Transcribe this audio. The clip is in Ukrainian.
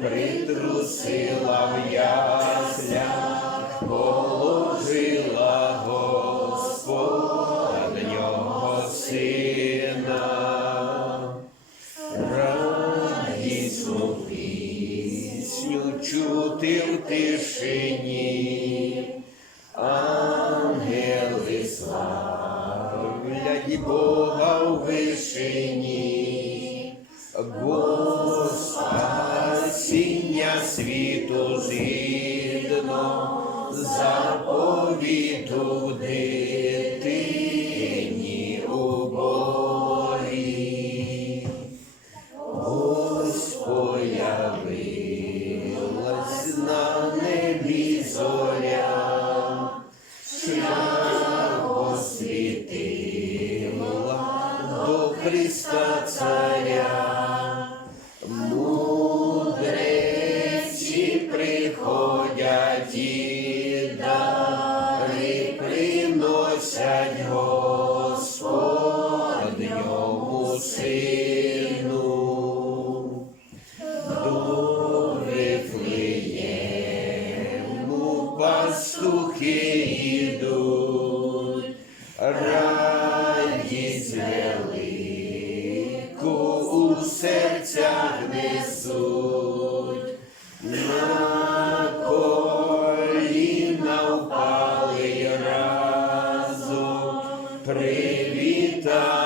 Притрусила в положила Господнього сина, радісну чути в тишині. Ангел славлять Бога в вишині, спасіння світу згідно заповіту дитині у Бозі. Ось появилась на небі зоря, до Христа Царя. Мудреці приходять і дари приносять Господньому сину. До Вифлеєму пастухи йдуть, у серцях несуть, на коліна впали разом, привітали